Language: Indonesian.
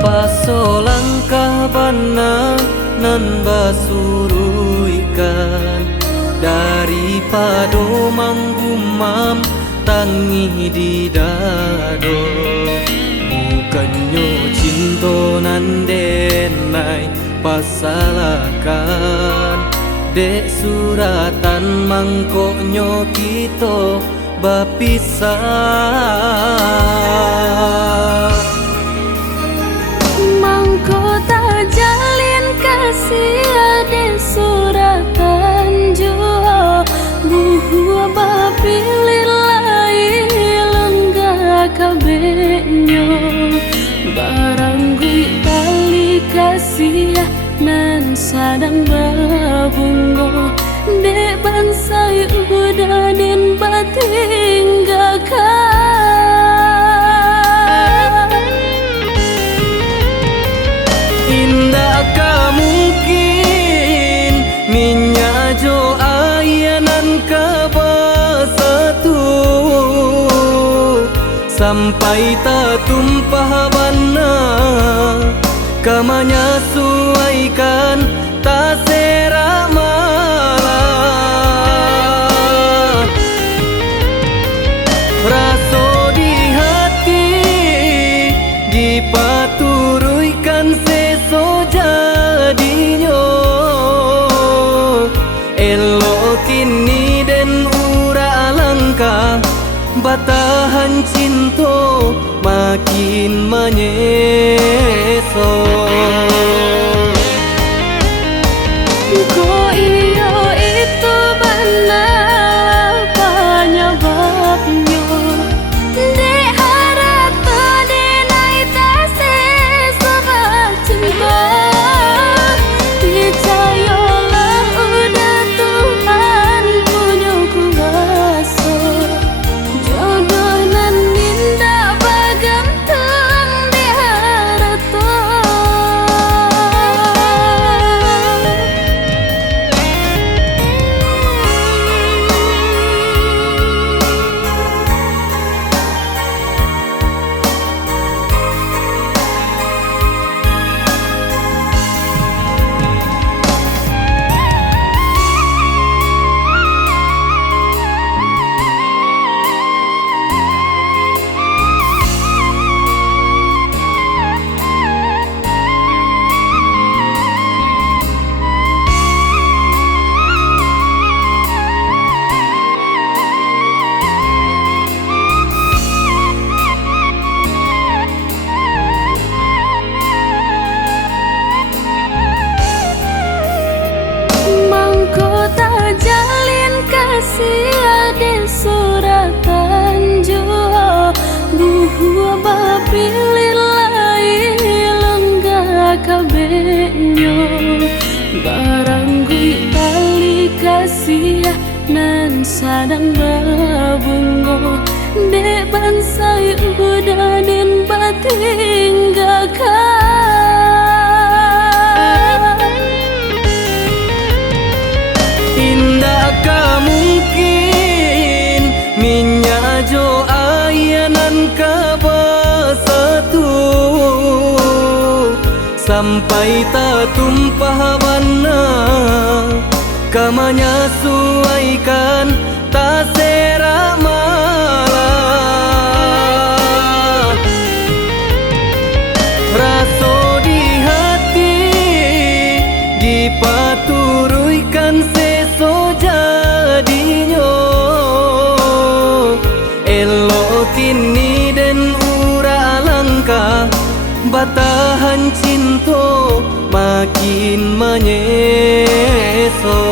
Pasolangkah bana nan basuruikan daripada manggumam tangi di dado. Bukannya cinta nan denai pasalakan, dek suratan mangkoknya kita bapisah. Kota jalin kasih ada suratan jua buhua bapilin lai lenggah kabenya barang gui tali kasih nan sadang babungo dek bansai udah den batinggakan. Indahkah mungkin minyak jo ayanan kabasatu sampai tak tumpah bana kamanya suaikan tak serak malah raso di hati dipaturuykan seso jadinya elok kini den ura alangkah batahan cinta makin menyeso. Ko iyo itu benar penyebabnya dek harap denai tase sobat cinta. Percayalah udah Tuhan punya kuasa jodoh nan indah bagantung di harata. Kasih ada suratan jua buhua bapilin lai lenggah kabenya barang gui tali kasih nan sadang babungo dek bansai udah den batinggakan. Indahkah mungkin minyak jo ayanan kabasatu sampai tak tumpah bana kamanya suaikan tak serak malah raso di hati dipaturuykan seso jadinya elok kini den ura alangkah batahan cinta makin menyeso.